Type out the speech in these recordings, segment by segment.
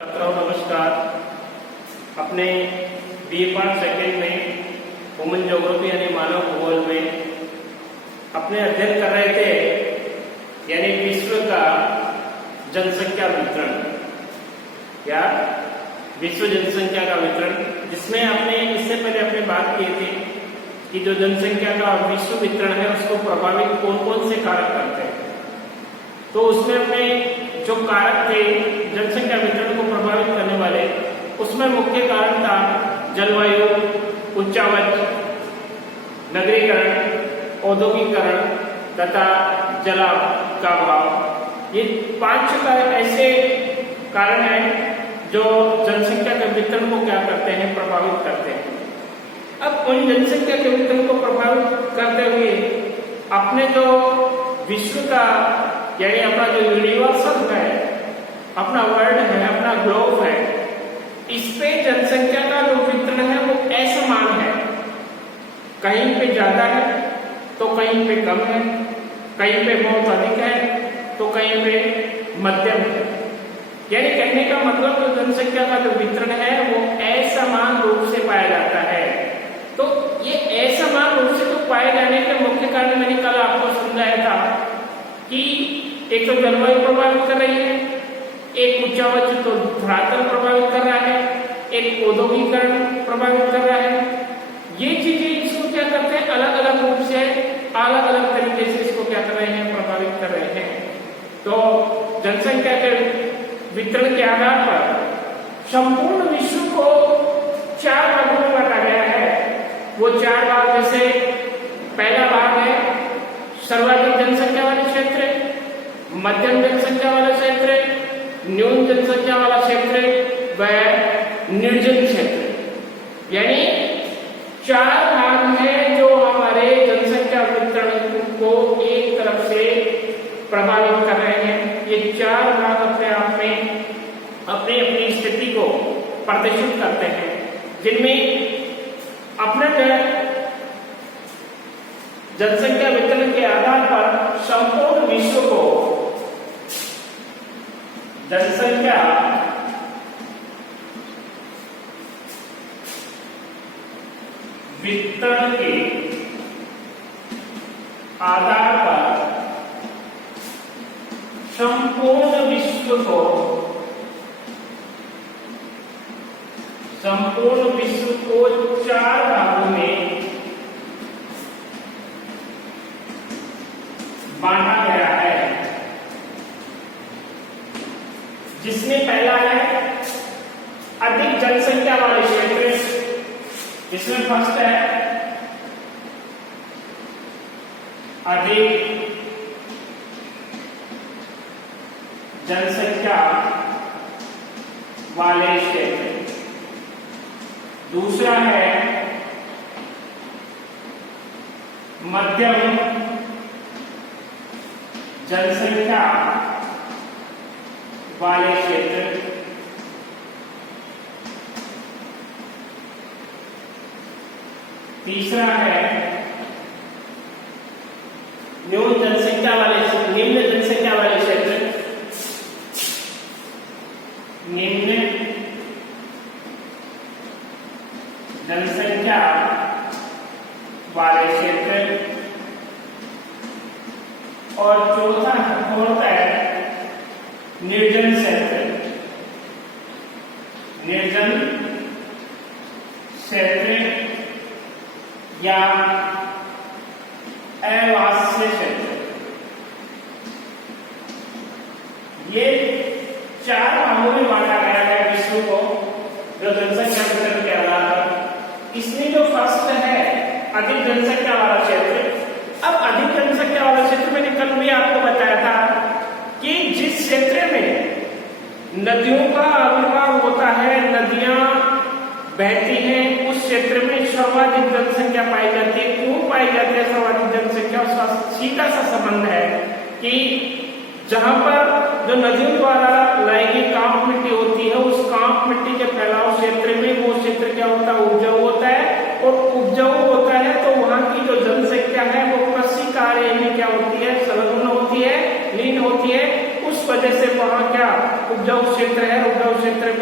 छात्रों नमस्कार। अपने BA पार्ट सेकेंड में ह्यूमन ज्योग्राफी यानी मानव भूगोल में अपने अध्ययन कर रहे थे यानी विश्व का जनसंख्या वितरण या विश्व जनसंख्या का वितरण, जिसमें आपने इससे पहले अपने बात किए थे कि जो जनसंख्या का विश्व वितरण है उसको प्रभावित कौन कौन से कारक करते हैं। तो उसमें अपने जो कारक थे जनसंख्या वितरण को प्रभावित करने वाले, उसमें मुख्य कारण था जलवायु, उच्चावच, नगरीकरण, औद्योगिकरण तथा जलाव का अभाव। ये 5 ऐसे कारण हैं जो जनसंख्या के वितरण को क्या करते हैं, प्रभावित करते हैं। अब उन जनसंख्या के वितरण को प्रभावित करते हुए अपने जो विश्व का यानी अपना जो यूनिवर्सल है, अपना वर्ल्ड है, अपना ग्लोब है, इस पे जनसंख्या का जो वितरण है वो असमान है। कहीं पे ज्यादा है तो कहीं पे कम है, कहीं पे बहुत अधिक है तो कहीं पे मध्यम है। यानी कहने का मतलब जो जनसंख्या का जो वितरण है वो असमान रूप से पाया जाता है। तो ये असमान रूप से तो पाए जाने के मुख्य कारण मैंने कल आपको समझाया था कि एक तो जलवायु प्रभावित कर रही है, एक उच्चावच तो धरातल प्रभावित कर रहा है, एक औद्योगिकरण प्रभावित कर रहा है। ये चीजें इसको क्या करते हैं, अलग अलग रूप से अलग अलग तरीके से इसको क्या कर रहे हैं, प्रभावित कर रहे हैं। तो जनसंख्या के वितरण के आधार पर संपूर्ण विश्व को 4 भागों में बांटा गया है। वो 4 भाग में से पहला भाग है सर्वाधिक जनसंख्या वाले क्षेत्र, मध्यम जनसंख्या वाला क्षेत्र, न्यून जनसंख्या वाला क्षेत्र व निर्जन क्षेत्र। यानी 4 भाग हैं जो हमारे जनसंख्या वितरण को एक तरफ से प्रभावित कर रहे हैं। ये 4 भाग अपने आप में अपनी अपनी स्थिति को प्रदर्शित करते हैं, जिनमें अपने जनसंख्या वितरण के आधार पर संपूर्ण विश्व को जनसंख्या वितरण के आधार पर संपूर्ण विश्व को 4 भागों में बांटा गया है, जिसमें पहला है अधिक जनसंख्या वाले क्षेत्र, जिसमें फर्स्ट है अधिक जनसंख्या वाले क्षेत्र। दूसरा है मध्यम जनसंख्या वाले क्षेत्र। तीसरा है निम्न जनसंख्या वाले क्षेत्र। निम्न जनसंख्या वाले क्षेत्र। और चौथा है निर्जन क्षेत्र। निर्जन क्षेत्र या अवास्य क्षेत्र। ये 4 भागों में बांटा गया है विश्व को जो जनसंख्या वितरण के आधार पर। इसमें जो फर्स्ट है अधिक जनसंख्या वाला क्षेत्र। अब अधिक जनसंख्या वाला क्षेत्र मैंने कल भी आपको बताया था कि जिस क्षेत्र में नदियों का आविर्भाव होता है, नदियां बहती हैं, उस क्षेत्र में सर्वाधिक जनसंख्या पाई जाती है। क्यों पाई जाती है सर्वाधिक जनसंख्या? उसका सीधा सा संबंध है कि जहां पर जो नदियों द्वारा लाई गई कांप मिट्टी होती है, उस कांप मिट्टी के फैलाव क्षेत्र में वो क्षेत्र क्या होता है, उपजाऊ होता है। और उपजाऊ होता है तो वहां की जो जनसंख्या है वो कृषि कार्य में क्या होती है, संलग्न होती है, लीन होती है। उस वजह से वहां क्या उपजाऊ क्षेत्र है, उपजाऊ क्षेत्र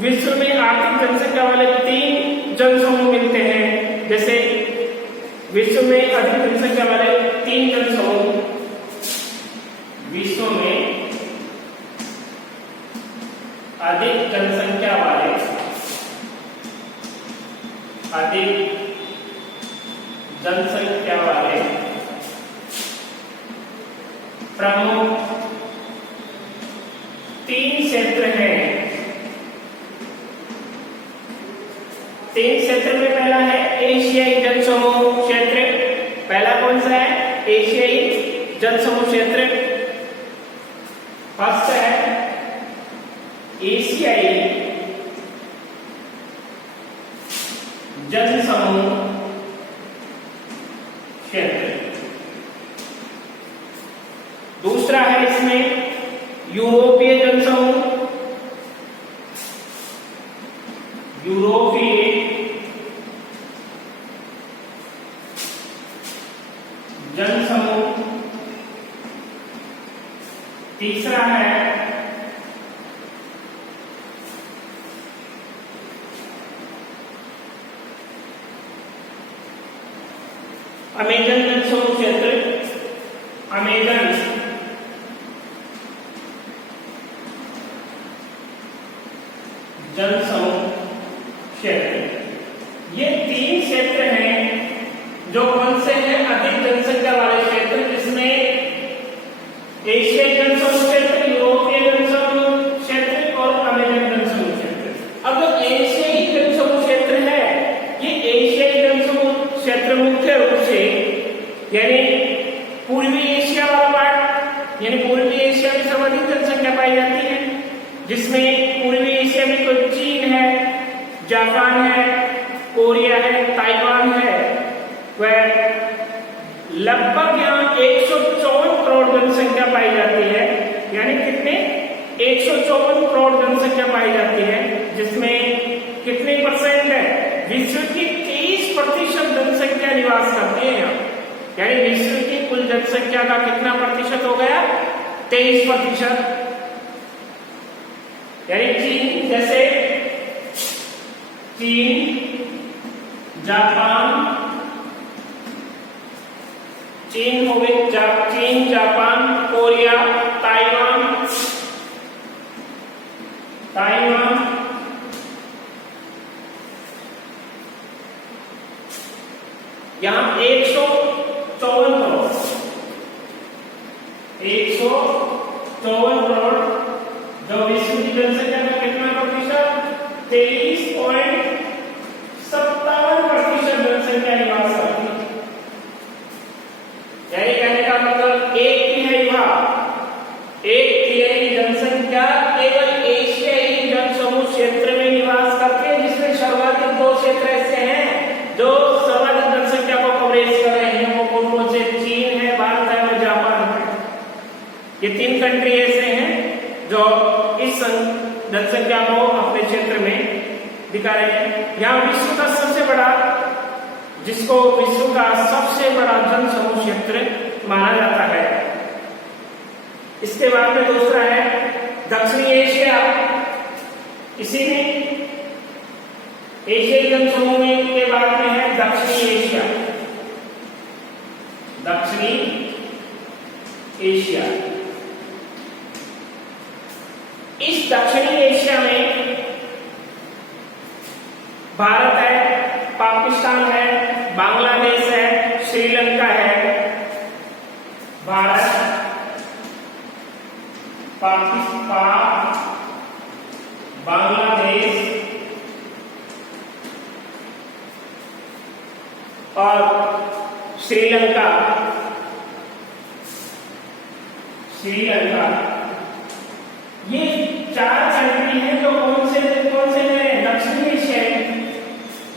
विश्व में आर्थिक जनसंख्या वाले 3 जनसमूह मिलते हैं। जैसे विश्व में अधिक जनसंख्या वाले 3 जनसमूह, विश्व में अधिक जनसंख्या वाले प्रमुख 3 क्षेत्र हैं। 3 क्षेत्र में पहला है एशियाई जनसमूह क्षेत्र। पहला कौन सा है? एशियाई जनसमूह क्षेत्र। फर्स्ट है एशियाई जनसमूह क्षेत्र। दूसरा है इसमें यूरोपीय जनसमूह, यूरोपीय जनसमूह। तीसरा है अमेजन जनसमूह क्षेत्र, अमेजन जनसमूह क्षेत्र। ये 3 क्षेत्र हैं जो कौन से हैं? अधिक जनसंख्या वाले क्षेत्र, जिसमें एशियाई जनसमूह क्षेत्र, यूरोपीय जनसमूह क्षेत्र और अमेरिकन जनसमूह क्षेत्र। अब जो एशियाई जनसमूह क्षेत्र है, ये एशियाई जनसमूह क्षेत्र मुख्य रूप से यानी पूर्वी एशिया वाला पार्ट, यानी पूर्वी एशिया में सर्वाधिक जनसंख्या पाई जाती है, जिसमें पूर्वी एशिया में तो चीन है, जापान है, कोरिया है, ताइवान है। वह लगभग यहाँ 154 करोड़ जनसंख्या पाई जाती है। यानी कितने? 154 करोड़ जनसंख्या पाई जाती है, जिसमें कितने परसेंट है? विश्व की 30% जनसंख्या निवास करती है यहाँ। यानी विश्व की कुल जनसंख्या का कितना प्रतिशत हो गया? 23%। यानी चीन, जैसे चीन, जापान, चीन हो गई, चीन, जापान, कोरिया, ताइवान, यहां 154 करोड़, 154 करोड़, जो विश्व की जनसंख्या का कितना प्रतिशत? 23.57% जनसंख्या निवास करती है। यानी कहने का मतलब 1/3 जनसंख्या केवल एशियाई जनसमूह क्षेत्र में निवास करती है, जिसमें सर्वाधिक 2 क्षेत्र ऐसे हैं जो सर्वाधिक जनसंख्या को कवरेज कर रहे हैं। वो कौन से? चीन है, भारत है और जापान है। ये 3 कंट्री ऐसे हैं जो इस जनसंख्या को अपने क्षेत्र में दिखा रहे हैं। यहाँ विश्व का सबसे बड़ा, जिसको विश्व का सबसे बड़ा जनसमूह क्षेत्र माना जाता है। इसके बाद में दूसरा है दक्षिणी एशिया। इसी में एशियाई जनसमूह में के बाद में है दक्षिणी एशिया। दक्षिणी एशिया, इस दक्षिणी एशिया में भारत है, पाकिस्तान है, बांग्लादेश है, श्रीलंका है। भारत, पाकिस्तान, बांग्लादेश और श्रीलंका। ये 4 कंट्री हैं जो कौन से हैं? दक्षिणी एशियाई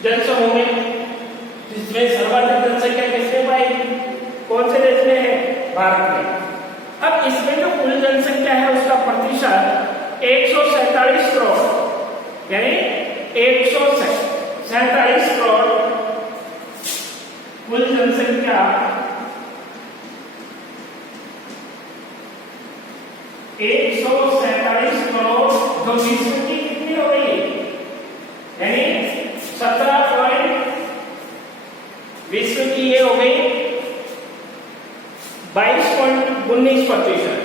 जनसमूह में, जिसमें सर्वाधिक जनसंख्या किसने पाई? कौन से देश में है? भारत में। अब इसमें जो कुल जनसंख्या है उसका प्रतिशत 147 करोड़, यानी 147 करोड़ कुल जनसंख्या 147 करोड़, जो विश्व की कितनी हो गई? 19%,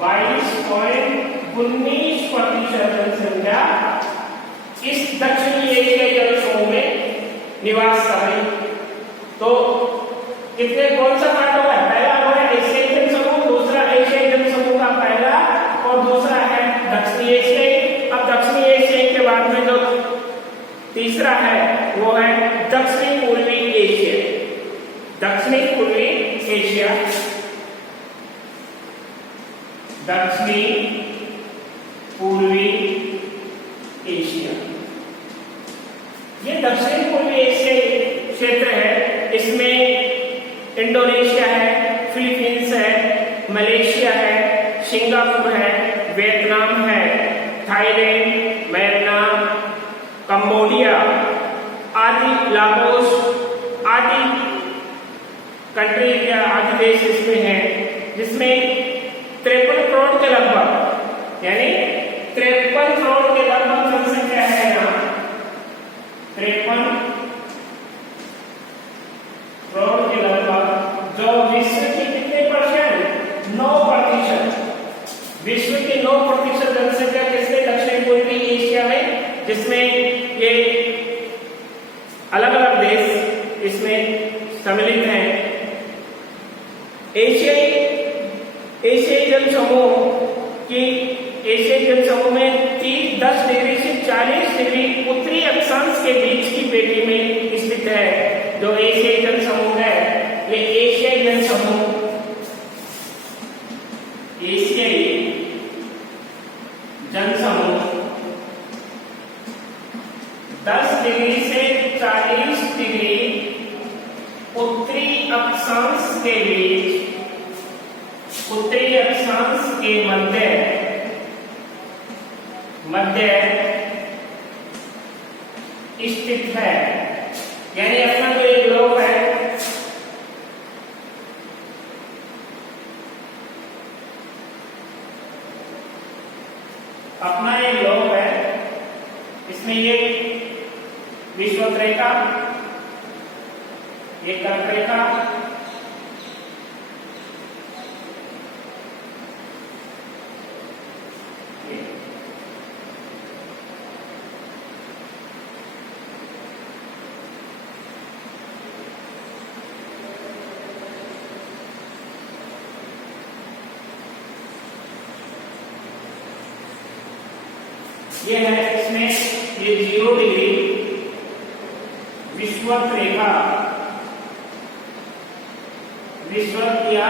22.19% जनसंख्या इस दक्षिणी एशियाई जल समूह में निवास कर रही। तो कितने कौन सा पार्ट होगा? पहला होगा एशियाई जन समूह, दूसरा एशियाई जन समूह का पहला और दूसरा है दक्षिणी एशियाई। अब दक्षिणी एशियाई के बाद में जो तीसरा है वो है दक्षिणी पूर्वी एशिया। दक्षिणी पूर्वी एशिया, दक्षिणी पूर्वी एशिया, ये दक्षिणी पूर्वी एशियाई क्षेत्र है। इसमें इंडोनेशिया है, फिलीपींस है, मलेशिया है, सिंगापुर है, वियतनाम है, थाईलैंड, म्यांमार, कंबोडिया आदि, लागोस आदि कंट्री या आदि देश इसमें है, जिसमें 53 करोड़ के लगभग, यानी 53 करोड़ के लगभग जनसंख्या है यहाँ। 53 करोड़ के लगभग, जो विश्व की कितने परसेंट? 9%। विश्व की 9% जनसंख्या किसमें? दक्षिण पूर्वी एशिया में, जिसमें ये अलग अलग देश इसमें सम्मिलित हैं। एशियाई जल समूह में 10 डिग्री से 40 डिग्री उत्तरी अक्षांश के बीच की पेटी में स्थित है। जो एशियाई जल समूह है, ये एशियाई जल समूह 10 डिग्री से 40 डिग्री उत्तरी अक्षांश के बीच, उत्तरी अक्षांश के मध्य स्थित है। यानी अपना जो ये ग्लोब है, अपना ये ग्लोब है, इसमें ये विषुवत रेखा, ये कर्क रेखा, ये है, इसमें ये 0 डिग्री विषुवत रेखा, विषुवत या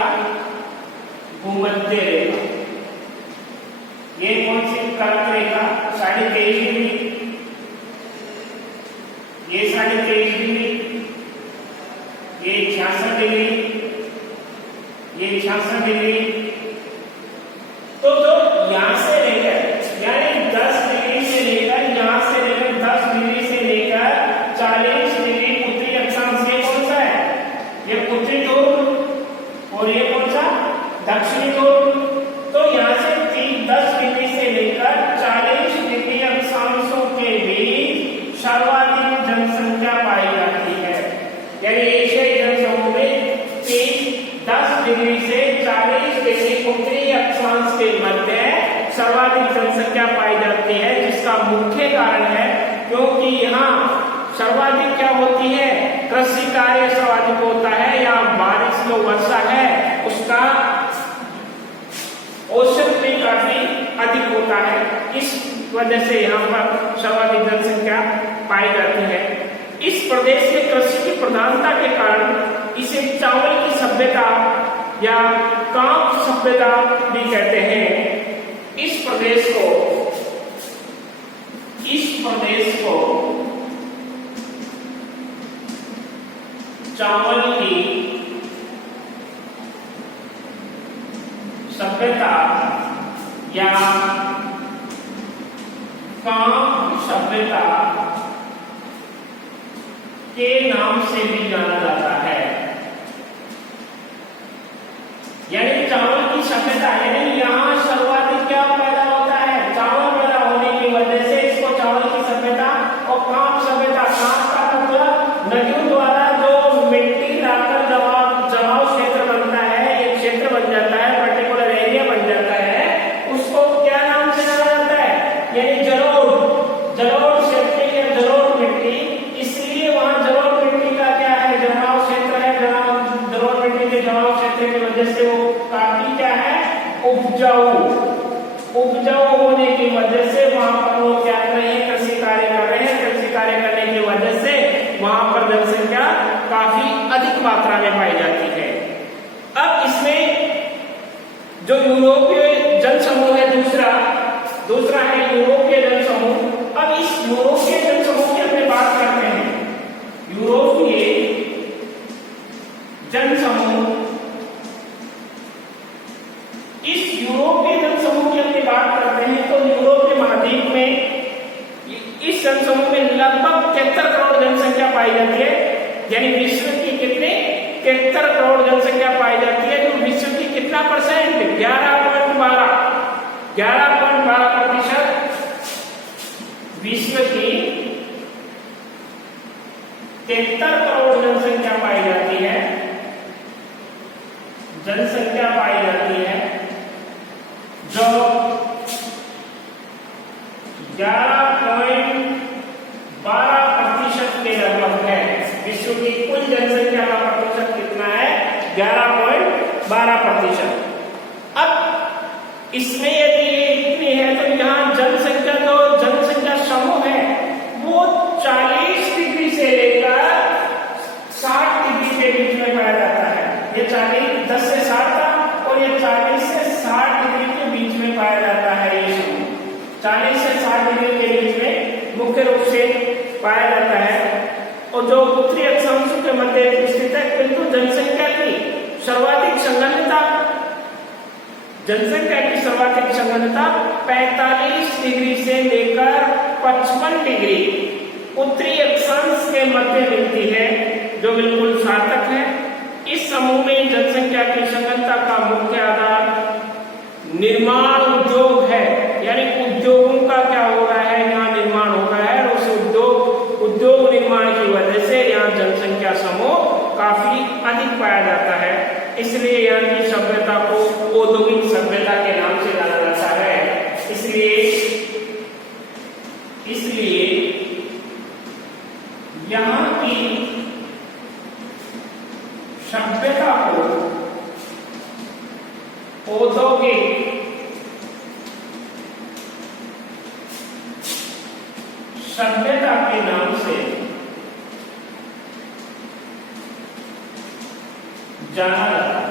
भूमध्य रेखा। ये कौन सी कर्क रेखा? 23.5 डिग्री, ये 23.5 डिग्री, ये 66 डिग्री, ये 66 डिग्री। तो जो यहां से लेकर, यानी 10 डिग्री से लेकर, यहां से लेकर 10 डिग्री से लेकर 40 डिग्री उत्तरी अक्षांश, ये कौन सा है? ये उत्तरी ध्रुव, और ये कौन सा? दक्षिणी ध्रुव। तो यहां से 10 डिग्री से लेकर 40 डिग्री अक्षांशों के बीच सर्वाधिक जनसंख्या पाई जाती है। यानी एशियाई जनसमूह में 10 डिग्री से 40 डिग्री उत्तरी अक्षांश के मध्य सर्वाधिक जनसंख्या पाई जाती है, जिसका मुख्य कारण है क्योंकि यहाँ सर्वाधिक क्या होती है? कृषि कार्य सर्वाधिक होता है, या बारिश जो वर्षा है उसका औसत भी काफी अधिक होता है। इस वजह से यहाँ पर सर्वाधिक जनसंख्या पाई जाती है। इस प्रदेश में कृषि की प्रधानता के कारण इसे चावल की सभ्यता या कांप सभ्यता भी कहते हैं। इस प्रदेश को चावल की सभ्यता या कांप सभ्यता के नाम से भी जाना जाता है। यानी चावल की सभ्यता, यानी यहाँ सर्वाधिक क्या पैदा होता है? चावल पैदा होने की वजह से इसको चावल की सभ्यता और कांप सभ्यता, कांप का मतलब नदियों द्वारा जो मिट्टी लाकर जमाव क्षेत्र बनता है, एक क्षेत्र जलोढ़ क्षेत्र या जलोढ़ मिट्टी, इसलिए वहां जलोढ़ मिट्टी का क्या है, जमाव क्षेत्र है। जलोढ़ मिट्टी के जमाव क्षेत्र की वजह से वो काफी क्या है, उपजाऊ होने की वजह से वहां पर लोग क्या कर रहे हैं, कृषि कार्य कर रहे हैं। कृषि कार्य करने की वजह से वहां पर जनसंख्या काफी अधिक मात्रा में पाई जाती है। अब इसमें जो यूरोपीय जनसमूह है, दूसरा है यूरोपीय जनसमूह। अब इस यूरोपीय जनसमूह की अपने बात करते हैं। यूरोपीय जनसमूह, इस यूरोपीय जनसमूह की अपनी बात करते हैं तो यूरोपीय महाद्वीप में इस जनसमूह में लगभग 73 करोड़ जनसंख्या पाई जाती है। यानी विश्व की कितने, 73 करोड़ जनसंख्या पाई जाती है। तो विश्व की कितना परसेंट, 11.12% विश्व की 73 करोड़ जनसंख्या पाई जाती है। जो 11.12% के लगभग है। विश्व की कुल जनसंख्या का प्रतिशत कितना है, 11.12%। अब इसमें यदि ये इतनी है तो यहाँ जनसंख्या समूह है वो 40 डिग्री से लेकर 60 डिग्री के बीच में पाया जाता है। ये 10 से 60 था और ये 40 से 60 डिग्री के बीच में पाया जाता है। ये समूह 40 से 60 डिग्री के बीच में मुख्य रूप से पाया जाता है। और जो उत्तरी अक्षांश के मध्य स्थित है, किंतु जनसंख्या की सर्वाधिक संघनता 45 डिग्री से लेकर 55 डिग्री उत्तरी अक्षांश के मध्य मिलती है, जो बिल्कुल सार्थक है। इस समूह में जनसंख्या की संघनता का मुख्य आधार निर्माण उद्योग है। यानी उद्योगों का क्या हो रहा है, यहाँ निर्माण हो रहा है और उस उद्योग निर्माण की वजह से यहाँ जनसंख्या समूह काफी अधिक पाया जाता है। इसलिए यहाँ की सभ्यता को औद्योगिक सभ्यता के नाम से जाना जाता है। इसलिए यहाँ की सभ्यता को औद्योगिक सभ्यता के नाम से जाना जाता है।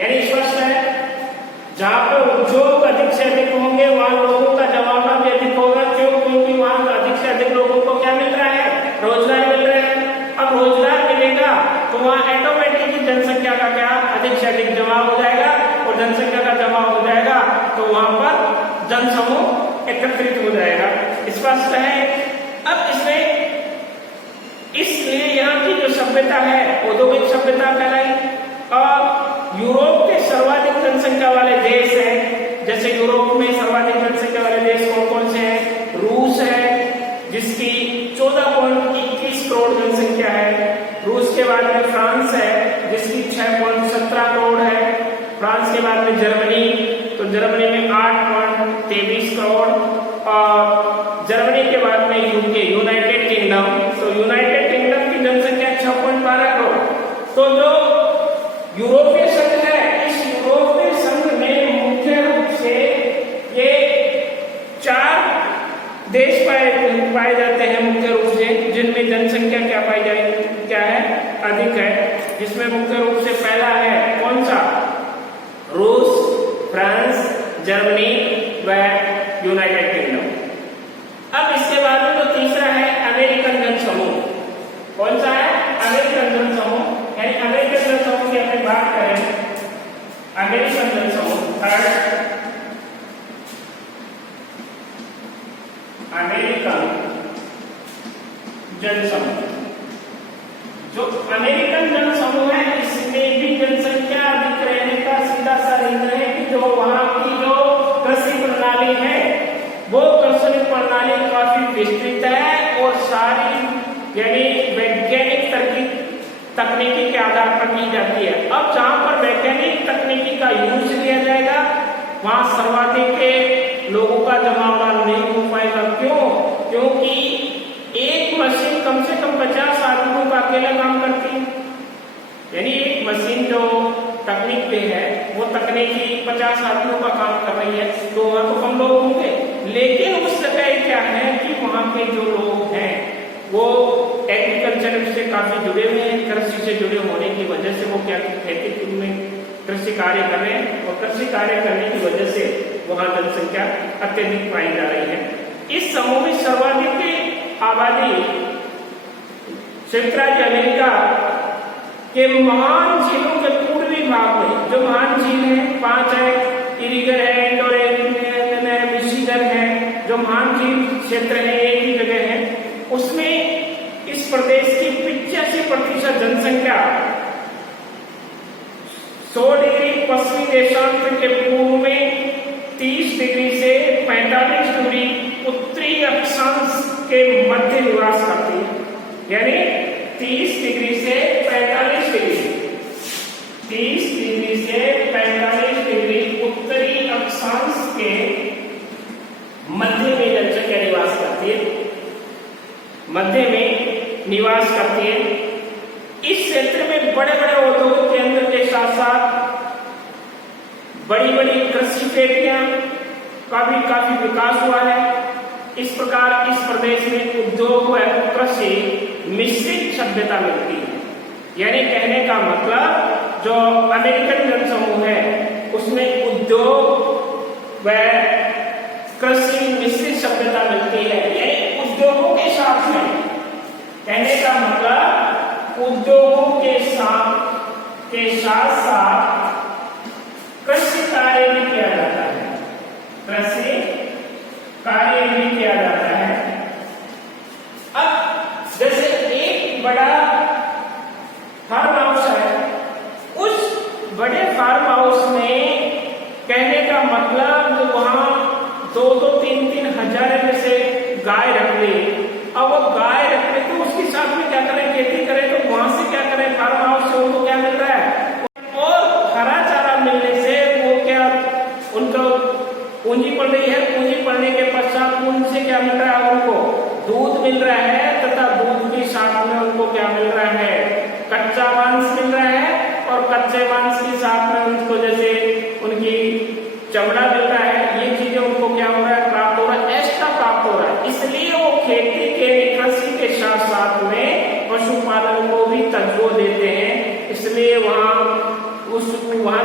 यानी स्पष्ट है, जहां पर उद्योग अधिक से अधिक होंगे वहां लोगों का जमावड़ा भी अधिक होगा। क्यों? क्योंकि वहां अधिक से अधिक लोगों को क्या मिल रहा है, रोजगार मिल रहा है। अब रोजगार मिलेगा तो वहां ऑटोमेटिकली जनसंख्या का क्या, अधिक से अधिक जमाव हो जाएगा और जनसंख्या का जमाव हो जाएगा तो वहां पर जनसमूह एकत्रित हो जाएगा। स्पष्ट है। अब इसलिए यहाँ की जो सभ्यता है औद्योगिक सभ्यता कहलाई। और यूरोप के सर्वाधिक जनसंख्या वाले देश हैं, जैसे यूरोप में सर्वाधिक जनसंख्या वाले देश कौन कौन से हैं? रूस है जिसकी 14.21 करोड़ जनसंख्या है। रूस के बाद में फ्रांस है जिसकी 6.17 करोड़ है। फ्रांस के बाद में जर्मनी, तो जर्मनी में 8.23 करोड़। और जर्मनी के बाद में यूके, यूनाइटेड किंगडम, तो यूनाइटेड किंगडम की जनसंख्या 6.12 करोड़। तो जो यूरोपीय संघ है, इस यूरोपीय संघ में मुख्य रूप से ये 4 देश पाए जाते हैं मुख्य रूप से, जिनमें जनसंख्या क्या है, अधिक है। जिसमें मुख्य रूप से पहला है कौन सा? रूस, फ्रांस, जर्मनी व यूनाइटेड किंगडम। अब इसके बाद में जो तीसरा है अमेरिकन जनसमूह। कौन सा है? अमेरिकन जनसमूह। यानी अमेरिकन जनसमूह की अपनी बात करें, अमेरिकन जनसमूह, अमेरिकन जनसमूह। जो अमेरिकन जनसमूह है इसमें भी जनसंख्या अधिक रहने का सीधा सा रीजन है कि जो वहां की जो कृषि प्रणाली है वो कृषि प्रणाली काफी विस्तृत है और सारी यानी वैज्ञानिक तकनीकी के आधार पर की जाती है। अब जहां पर वैज्ञानिक तकनीकी का यूज लिया जाएगा वहां सर्वाधिक लोगों का जमावड़ा नहीं हो पाएगा। क्यों? क्योंकि एक मशीन कम से कम 50 आदमियों का अकेला काम करती है। यानी एक मशीन जो तकनीक पे है वो तकनीकी 50 आदमियों का काम कर रही है, तो वहां तो कम लोग होंगे। लेकिन उस जगह क्या है कि वहां के जो लोग हैं वो एग्रीकल्चर से काफी जुड़े हुए हैं, कृषि से जुड़े होने की वजह से वो क्या खेती में कृषि कार्य कर रहे हैं, और कृषि कार्य करने की वजह से वहां जनसंख्या अत्यधिक पाई जा रही है। इस समूह में सर्वाधिक आबादी संयुक्त राज्य अमेरिका के महान झीलों के पूर्वी भाग में, जो महान झील है 5 है, इरिगन है, इंडोरेन है, मिशिगन है, जो महान झील क्षेत्र है एक ही जगह है, उसमें इस प्रदेश की 85% जनसंख्या 100 डिग्री पश्चिमी देशांतर के पूर्व में 30 डिग्री से 45 डिग्री उत्तरी अक्षांश के मध्य निवास करती है। यानी 30 डिग्री से 45 डिग्री, 30 डिग्री से 45 डिग्री उत्तरी अक्षांश के मध्य में जनसंख्या निवास करती है, मध्य में निवास करती है। इस क्षेत्र में बड़े बड़े औद्योगिक केंद्र के साथ साथ बड़ी बड़ी कृषि पेटियां का भी काफी विकास हुआ है। इस प्रकार इस प्रदेश में उद्योग व कृषि मिश्रित सभ्यता मिलती है। यानी कहने का मतलब जो अमेरिकन जनसमूह है उसमें उद्योग व कृषि मिश्रित सभ्यता मिलती है। यानी उद्योगों के साथ में, कहने का मतलब उद्योगों के साथ साथ कृषि कार्य भी किया जाता है, कृषि कार्य भी किया जाता है। अब जैसे एक बड़ा फार्म हाउस है, उस बड़े फार्म हाउस में कहने का मतलब जो वहां 2-2, 3-3 हजार में से गाय रख ले, अब वो गाय रख ले तो उसके साथ में क्या करें, खेती करें, तो वहां से क्या करें, फार्म हाउस से उनको क्या मिल रहा है, और हरा चारा मिलने से वो क्या उनको पूंजी पड़ रही है, पूंजी पड़ने के पश्चात उनसे क्या मिल रहा है, उनको दूध मिल रहा है, तथा दूध के साथ में उनको क्या मिल रहा है, कच्चा मांस मिल रहा है, और कच्चे मांस के साथ में उनको जैसे उनकी चमड़ा मिल रहा है, ये चीजें उनको क्या हो रहा है, प्राप्त हो रहा है, एक्स्ट्रा प्राप्त हो रहा है। इसलिए वो खेती के कृषि के साथ साथ में पशुपालन को भी तर्जुमा देते हैं। इसलिए वहां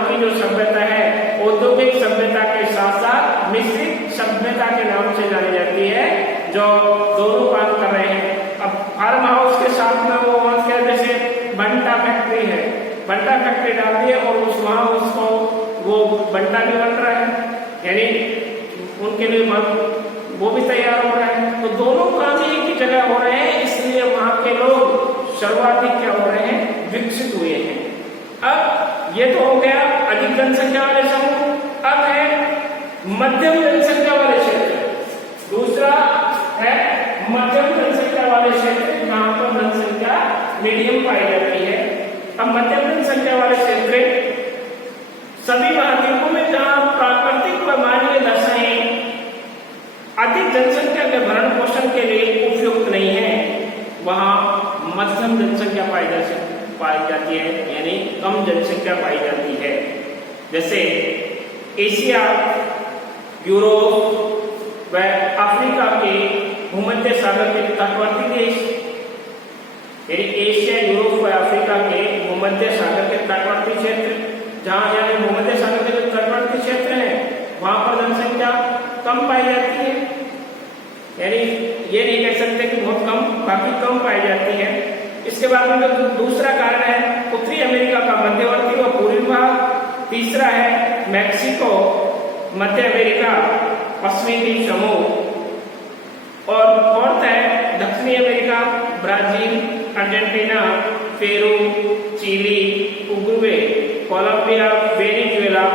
की जो सभ्यता है औद्योगिक सभ्यता के साथ साथ मिश्रित सभ्यता के नाम से जानी जाती है, जो दोनों काम कर रहे हैं। अब फार्म हाउस के साथ में वो वहां क्या, जैसे बंटा फैक्ट्री है, बंटा फैक्ट्री डाल दी है और वहां उसको वो बंटा भी बन रहा है, यानी उनके लिए वो भी तैयार हो रहा है। तो दोनों काम एक ही जगह हो रहे हैं, इसलिए वहां के लोग सर्वाधिक क्या हो रहे हैं, विकसित हुए हैं। अब ये तो हो गया अधिक जनसंख्या वाले समूह। अब है मध्यम जनसंख्या वाले क्षेत्र। दूसरा है मध्यम जनसंख्या वाले क्षेत्र, जहां पर जनसंख्या मीडियम पाई जाती है। अब मध्यम जनसंख्या वाले क्षेत्र सभी महाद्वीपों में जहां प्राकृतिक व मानवीय दशाएं अधिक जनसंख्या के भरण पोषण के लिए उपयुक्त नहीं है, वहां मध्यम जनसंख्या पाई जाती है, यानी कम जनसंख्या पाई जाती है। जैसे एशिया, यूरोप व अफ्रीका के भूमध्य सागर के तटवर्ती देश, यानी एशिया, यूरोप व अफ्रीका के भूमध्य सागर के तटवर्ती क्षेत्र, जहां यानी भूमध्य सागर के जो तटवर्ती क्षेत्र है वहां पर जनसंख्या कम पाई जाती है। यानी ये नहीं कह सकते कि बहुत कम, बाकी कम पाई जाती है। इसके बाद में जो दूसरा कारण है उत्तरी अमेरिका का मध्यवर्ती व पूर्वी भाग। तीसरा है मैक्सिको, मध्य अमेरिका, पश्चिमी द्वीप समूह। और फोर्थ है दक्षिणी America, Brazil, Argentina, Peru, Chile, Uruguay, Colombia, Venezuela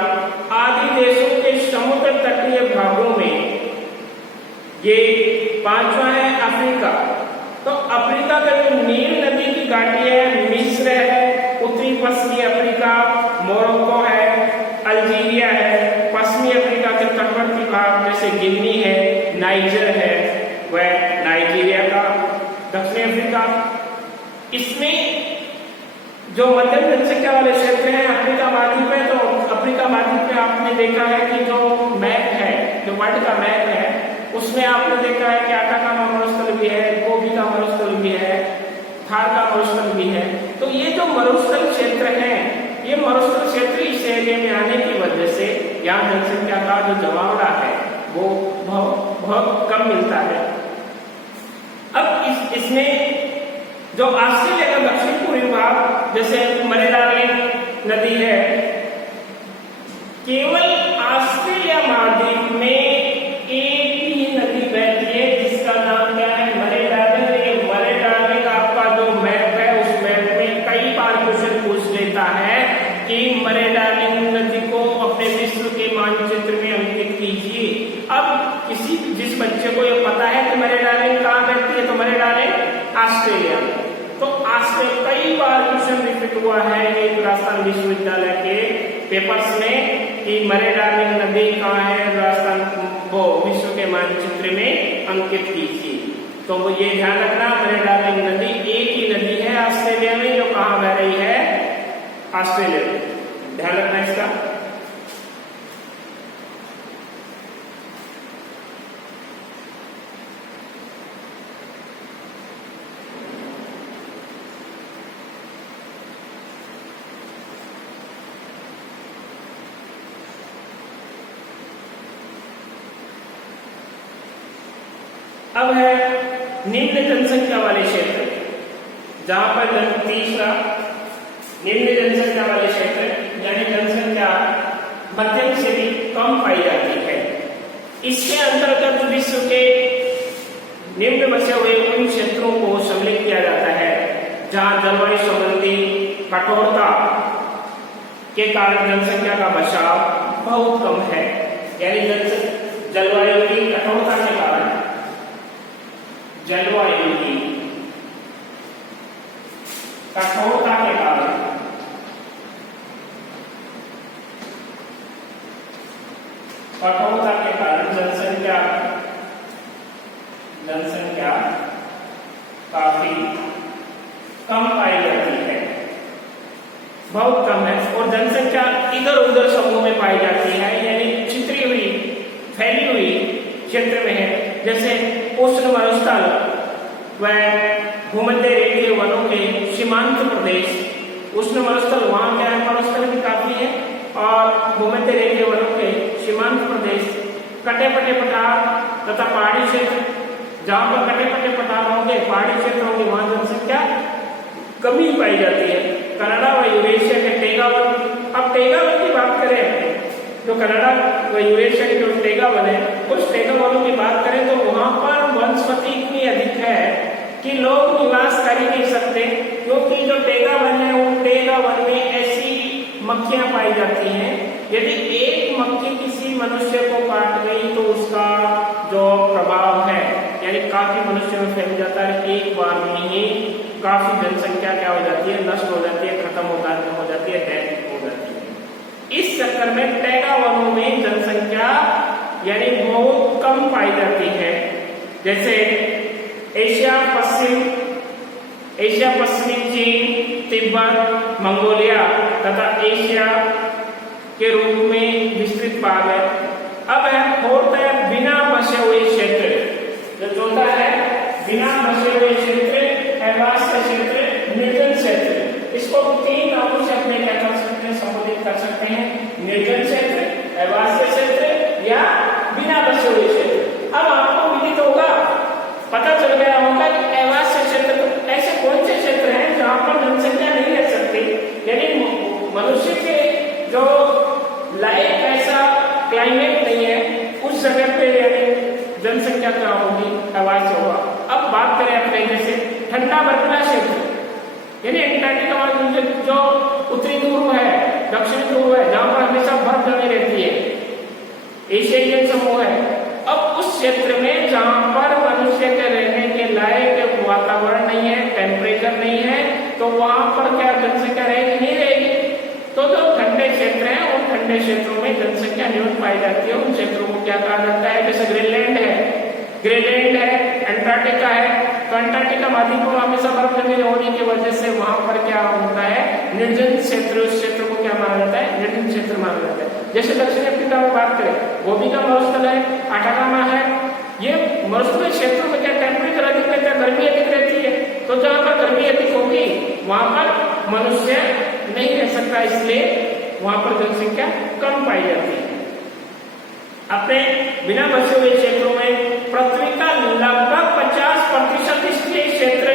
आदि देशों के समुद्र तटीय भागों में। ये पांचवा है अफ्रीका। तो अफ्रीका का जो नील नदी की घाटी है, मिस्र है, उत्तरी पश्चिमी अफ्रीका, मोरक्को है, अल्जीरिया है, पश्चिमी अफ्रीका तटवर्ती भाग जैसे गिनी है, नाइजर है, वह नाइजीरिया का, दक्षिण अफ्रीका, इसमें जो मध्यम जनसंख्या वाले क्षेत्र हैं अफ्रीका महाद्वीप है, तो अफ्रीका महाद्वीप में आपने देखा है कि जो मैप है, जो वर्ल्ड का मैप है, उसमें आपने देखा है कि आटाकामा मरुस्थल भी है, गोबी का मरुस्थल भी है, थार का मरुस्थल भी है। तो ये जो मरुस्थल क्षेत्र है, ये मरुस्थल क्षेत्र इस एरिया में आने की वजह से यहाँ जनसंख्या का जो जमावड़ा है वो बहुत कम मिलता है। अब इसमें जो ऑस्ट्रेलिया का दक्षिण पूर्वी भाग जैसे मरेडार्लिंग नदी है, केवल ऑस्ट्रेलिया महाद्वीप में एक ही नदी बहती है जिसका नाम क्या है, मरेडार्लिंग। ये मरेडार्लिंग आपका जो मैप है उस मैप में कई बार क्वेश्चन पूछ लेता है कि मरेडार्लिंग नदी को अपने विश्व के मानचित्र में अंकित कीजिए। अब जिस बच्चे को ये पता है कि मरेडार्लिंग कहाँ बहती है, तो मरेडार्लिंग ऑस्ट्रेलिया में। तो ऑस्ट्रेलिया कई बार क्वेश्चन रिपीट हुआ है ये राजस्थान विश्वविद्यालय के पेपर्स में कि मरेडार्लिंग नदी कहाँ है, राजस्थान वो विश्व के मानचित्र में अंकित कीजिए। तो वो ये ध्यान रखना, मरेडार्लिंग नदी एक ही नदी है ऑस्ट्रेलिया में जो कहाँ बह रही है, ऑस्ट्रेलिया में। ध्यान रखना इसका। अब है निम्न जनसंख्या वाले क्षेत्र, जहां पर तीसरा निम्न जनसंख्या वाले क्षेत्र यानी जनसंख्या मध्यम से भी कम पाई जाती है। इसके अंतर्गत विश्व के निम्न बचे हुए उन क्षेत्रों को सम्मिलित किया जाता है जहां जलवायु संबंधी कठोरता के कारण जनसंख्या का बचाव बहुत कम है। यानी जलवायु की कठोरता के कारण, जलवायु की कठोरता के कारण जनसंख्या काफी कम पाई जाती है, बहुत कम है। और जनसंख्या इधर उधर समूह में पाई जाती है, यानी छितरी हुई, फैली हुई क्षेत्र में है। जैसे उष्ण मरुस्थल व भूमध्य रेखीय वनों के सीमांत प्रदेश, उष्ण मरुस्थल वहां क्या है, मरुस्थल भी काफी है, और भूमध्य रेखीय वनों के सीमांत प्रदेश, कटे पटे पठार तथा पहाड़ी क्षेत्र, जहां पर कटे पटे पठार होंगे, पहाड़ी क्षेत्र होंगे, वहां जनसंख्या कमी पाई जाती है। कनाडा व यूरेशिया के टेगा वन, अब टेगा वन की बात करें, जो कनाडा व यूरेशिया के जो टेगा वन है, उस टेगा वनों की बात करें तो वहां पर वनस्पति इतनी अधिक है कि लोग निवास कर ही नहीं सकते, क्योंकि जो टेगा वन है वो टेगा वन में ऐसी मक्खियां पाई जाती हैं, यदि एक मक्खी किसी मनुष्य को काट गई तो उसका जो प्रभाव है यानी काफी मनुष्य में फैल जाता है, एक बार में ही काफी जनसंख्या क्या हो जाती है, नष्ट हो जाती है, खत्म हो जाती है, डेथ हो जाती है। इस चक्कर में टेगा वनों में जनसंख्या यानी बहुत कम पाई जाती है। जैसे एशिया पश्चिमी चीन, तिब्बत, मंगोलिया तथा एशिया के रूप में विस्तृत भाग है। अब है फोर्थ है बिना बसे हुए क्षेत्र, जो चौथा है बिना बसे हुए क्षेत्र, अवास्य क्षेत्र, निर्जन क्षेत्र। इसको तीन नामों से अपने क्या कर सकते हैं, संबोधित कर सकते हैं, निर्जन क्षेत्र, अवास्य क्षेत्र या बिना बसे हुए क्षेत्र। अब आपको विदित होगा, पता चल गया होगा कि अवास्य क्षेत्र ऐसे कौन से क्षेत्र हैं जहां पर जनसंख्या नहीं रह सकती, यानी मनुष्य के जो लायक ऐसा क्लाइमेट नहीं है, उस जगह पे यानी जनसंख्या क्या होगी, अवास्य होगा। अब बात करें अपने जैसे ठंडा बर्फीला क्षेत्र, यानी एंटार्क्टिका जो उत्तरी ध्रुव है, दक्षिणी ध्रुव है, जहां पर हमेशा बर्फ जमी रहती है, एशियाई समूह है। अब उस क्षेत्र में जहां पर मनुष्य के रहने के लायक वातावरण नहीं है, टेम्परेचर नहीं है, तो वहां पर क्या जनसंख्या रहेगी, नहीं रहेगी। तो जो ठंडे क्षेत्र हैं उन ठंडे क्षेत्रों में जनसंख्या न्यून पाई जाती है, उन क्षेत्रों को क्या कहा जाता है? जैसे ग्रीनलैंड है, अंटार्कटिका है, तो अंटार्कटिका महाद्वीप में हमेशा बर्फ जमी होने की वजह से वहां पर क्या होता है? निर्जन क्षेत्र, उस क्षेत्र को क्या माना जाता है? निर्जन क्षेत्र माना जाता है। जैसे दक्षिण अफ्रीका में बात करें, गोबी का मरुस्थल है, अटाकामा है, ये मरुस्थलीय क्षेत्रों में क्या टेम्परेचर अधिक रहता है, गर्मी अधिक रहती है, तो जहां पर गर्मी अधिक होगी वहां पर मनुष्य नहीं रह सकता, इसलिए वहां पर जनसंख्या कम पाई जाती है। अपने बिना बसे हुए क्षेत्रों में पृथ्वी का लगभग 50% इसलिए क्षेत्र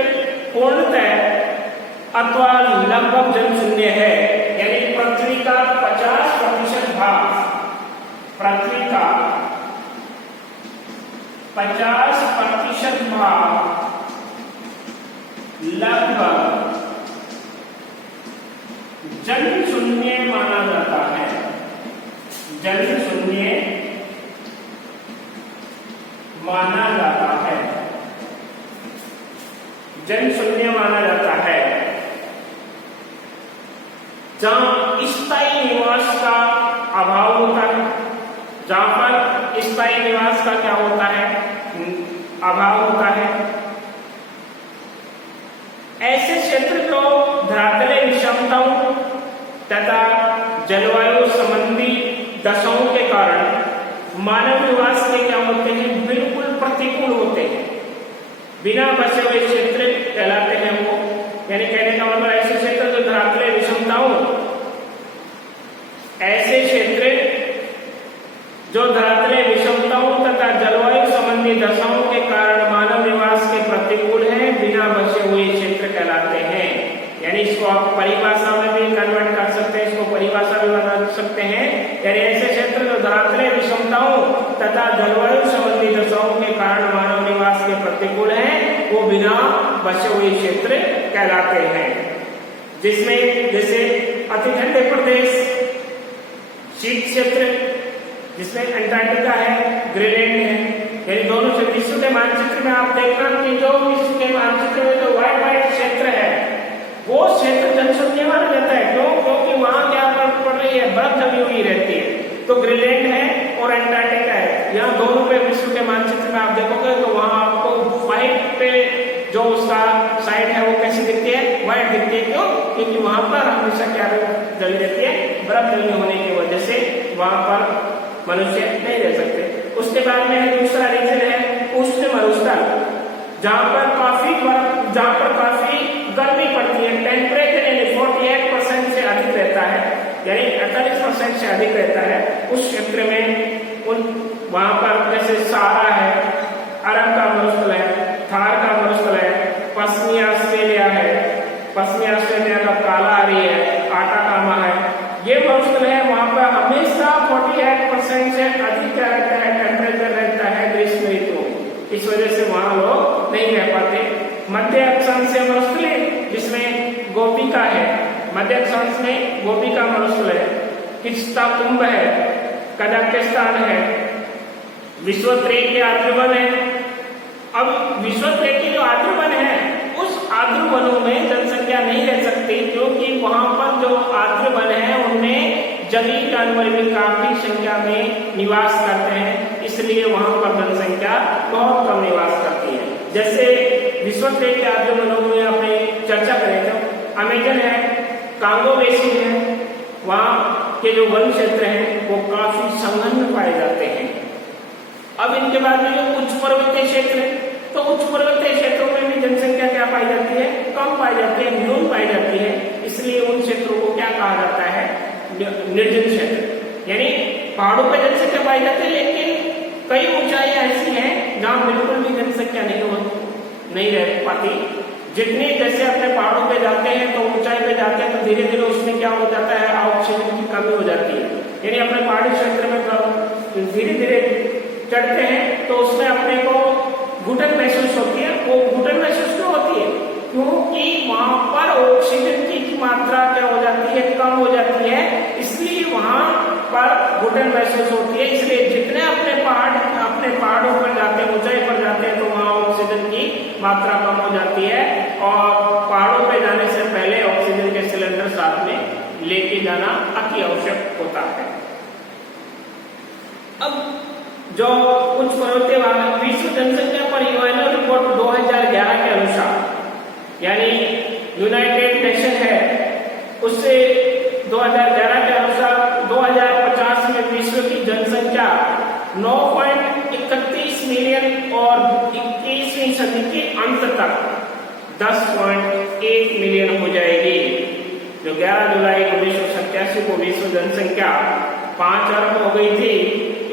पूर्णतः अथवा लगभग जनशून्य है, यानी पृथ्वी का 50% भाग, पृथ्वी का 50% भाग लगभग जनशून्य माना जाता है। जनशून्य माना जाता है, जनशून्य माना जाता है। जहां स्थायी निवास का अभाव होता है, जहां पर स्थायी निवास का क्या होता है? अभाव होता है। ऐसे क्षेत्र जो धरातलीय विषमताओं तथा जलवायु संबंधी दशाओं के कारण मानव निवास के क्या होते हैं? बिल्कुल प्रतिकूल होते हैं, बिना बसे हुए क्षेत्र कहलाते हैं वो। यानी कहने का मतलब ऐसे क्षेत्र जो धरातलीय विषमताओं, ऐसे क्षेत्र जो धरातलीय विषमताओं तथा जलवायु संबंधी दशाओं के कारण मानव निवास के प्रतिकूल हैं, बिना बसे हुए क्षेत्र कहलाते हैं। यानी इसको आप परिभाषा में भी कन्वर्ट कर सकते हैं, इसको परिभाषा भी बना सकते हैं। यानी ऐसे क्षेत्र जो धरातलीय विषमताओं तथा जलवायु संबंधी दशाओं के कारण मानव निवास के प्रतिकूल हैं, वो बिना बसे हुए क्षेत्र कहलाते हैं। जिसमें जैसे अति ठंडे प्रदेश, शीत क्षेत्र जिसमें अंटार्कटिका है, ग्रीनलैंड है, यानी दोनों से विश्व के मानचित्र में आप देखना कि जो विश्व के मानचित्र में जो व्हाइट क्षेत्र है वो क्षेत्र जनशून्य माना जाता है। क्यों? क्योंकि वहां क्या बर्फ पड़ रही है, बर्फ जमी हुई रहती है। तो ग्रीनलैंड है और अंटार्कटिका है, यहाँ दोनों पे विश्व के मानचित्र में आप देखोगे तो वहां आपको व्हाइट पे जो उसका साइड है वो कैसी दिखती है? व्हाइट दिखती है। क्यों? क्योंकि वहां पर हमेशा क्या जमी रहती है? बर्फ जमी होने की वजह से वहां पर मनुष्य नहीं रह सकते। उसके बाद में दूसरा रीजन है उष्ण मरुस्थल, जहां पर काफी गर्मी पड़ती है, टेम्परेचर यानी 48% से अधिक रहता है, यानी 48% से अधिक रहता है। उस क्षेत्र में वहां पर जैसे सहारा है, अरब का मरुस्थल है, थार का मरुस्थल है, पश्चिमी ऑस्ट्रेलिया है, पश्चिमी ऑस्ट्रेलिया का कालाहारी है, आटाकामा है, ये मरुस्थल है। वहां पर हमेशा 48% से अधिक रहता है, टेम्परेचर रहता है ग्रीष्म ऋतु, इस वजह से वहां लोग नहीं रह पाते। मध्य अक्षांश मरुस्थल जिसमें गोपिका है, मध्य अक्षांश में गोपिका मरुस्थल है, किस्ता कुंभ है, कजाकिस्तान है, विश्वोत्तरी के आर्द्रवन है। अब विश्वोत्तरी के जो आर्द्रवन है उस आर्द्रवनों में जनसंख्या नहीं रह सकती, क्योंकि वहां पर जो आर्द्रवन है उनमें जंगली जानवर भी काफी संख्या में निवास करते हैं, इसलिए वहां पर जनसंख्या बहुत कम निवास करती है। जैसे विश्वोत्तरी के आर्द्रवनों में अपने चर्चा करें तो अमेजन है, कांगो बेसिन है, वहां के जो वन क्षेत्र हैं वो काफी संघन पाए जाते हैं। अब इनके बाद में जो उच्च पर्वतीय क्षेत्र है, तो उच्च पर्वतीय क्षेत्रों में भी जनसंख्या क्या पाई जाती है? कम पाई जाती है, न्यून पाई जाती है, इसलिए उन क्षेत्रों को क्या कहा जाता है? निर्जन क्षेत्र। यानी पहाड़ों पर जनसंख्या पाई जाती है, लेकिन कई ऊंचाइयां ऐसी हैं जहां बिल्कुल भी जनसंख्या नहीं रह पाती। जितनी जैसे अपने पहाड़ों पे जाते हैं तो ऊंचाई पे जाते हैं तो धीरे धीरे उसमें क्या हो जाता है? ऑक्सीजन की कमी हो जाती है। यानी अपने पहाड़ी क्षेत्र में धीरे धीरे चढ़ते हैं तो उसमें अपने को घुटन महसूस होती है। वो घुटन महसूस क्यों होती है? क्योंकि वहां पर ऑक्सीजन की मात्रा क्या हो जाती है? कम हो जाती है, इसलिए वहां पर घुटन महसूस होती है। इसलिए जितने अपने पहाड़ों पर जाते हैं, ऊंचाई पर जाते हैं, तो वहां ऑक्सीजन की मात्रा कम हो जाती है और पहाड़ों पे जाने से पहले ऑक्सीजन के सिलेंडर साथ में लेके जाना अति आवश्यक होता है। अब जो उच्च पर्वतीय भाग विश्व जनसंख्या पर यूएनओ रिपोर्ट 2011 के अनुसार यानी यूनाइटेड नेशन है उससे 2011 के अनुसार 2050 में विश्व की जनसंख्या 9.31 मिलियन और 21वीं सदी के अंत तक 10.1 मिलियन हो जाएगी। जो 11 जुलाई 1987 को विश्व जनसंख्या 5 अरब हो गई थी,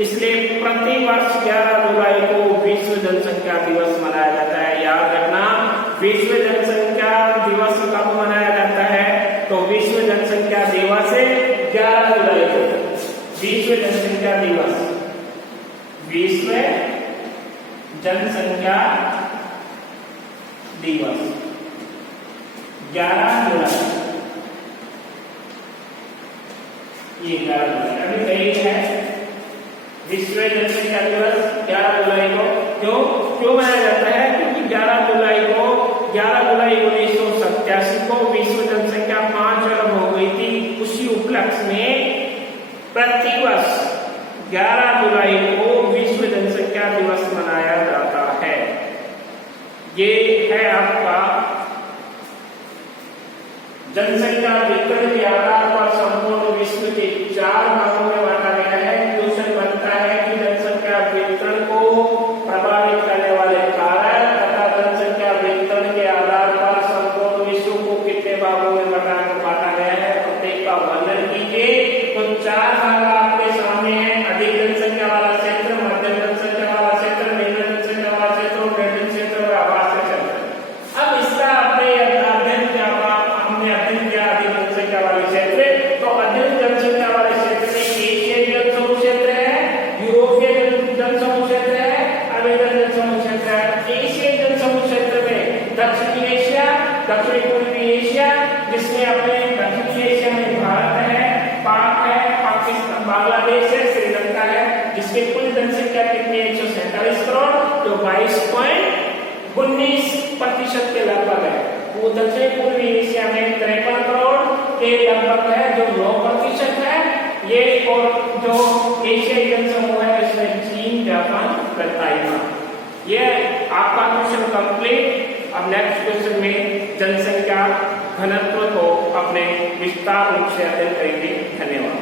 इसलिए प्रति वर्ष 11 जुलाई को विश्व जनसंख्या दिवस मनाया जाता है। याद रखना, विश्व जनसंख्या दिवस कब मनाया जाता है? तो विश्व जनसंख्या दिवस 11 जुलाई को विश्व जनसंख्या दिवस, विश्व जनसंख्या दिवस 11 जुलाई, ये 11 जुलाई अभी कही है विश्व जनसंख्या दिवस 11 जुलाई को। क्यों मनाया जाता है? क्योंकि 11 जुलाई 1987 को विश्व जनसंख्या 5 अरब हो गई थी। उसी उपलक्ष्य में प्रतिवर्ष 11 जुलाई को विश्व जनसंख्या दिवस मनाया जाता है। ये है आपका जनसंख्या वितरण के आधार पर संपूर्ण विश्व के 4 भागों में बांटा गया है। क्वेश्चन बनता है कि जनसंख्या वितरण को प्रभावित करने वाले कारक तथा जनसंख्या वितरण के आधार पर संपूर्ण विश्व को कितने भागों में बांटा गया है, प्रत्येक का वर्णन कीजिए। तो 4 भाग आपके सामने है। अधिक जनसंख्या वाला क्षेत्र, मध्यम जनसंख्या वाला क्षेत्र, निम्न जनसंख्या वाला क्षेत्र और ग्रामीण क्षेत्र और आवासीय क्षेत्र। अब इसका हमने अध्ययन किया अधिक जनसंख्या वाले क्षेत्र। तो अधिक जनसंख्या वाले क्षेत्र में एशियाई जनसमूह क्षेत्र है, यूरोपीय जनसमूह क्षेत्र है, अमेरिकन जनसमूह क्षेत्र है। एशियाई जनसमूह क्षेत्र में दक्षिणी एशिया, दक्षिणी पूर्वी एशिया, जिसमें अपने दक्षिणी एशिया में भारत है, पाक है, पाकिस्तान, बांग्लादेश है, श्रीलंका है, जिसकी कुल जनसंख्या कितनी है? 147 करोड़, जो 22.19% के लगभग है। वो दक्षिण पूर्वी एशिया में 53 करोड़ के लगभग है, जो 9% है। ये और जो एशियाई जनसमूह है इसमें चीन, जापान, ताइवान। ये आपका क्वेश्चन कंप्लीट। अब नेक्स्ट क्वेश्चन में जनसंख्या घनत्व को अपने विस्तार रूप से अध्ययन करेंगे। धन्यवाद।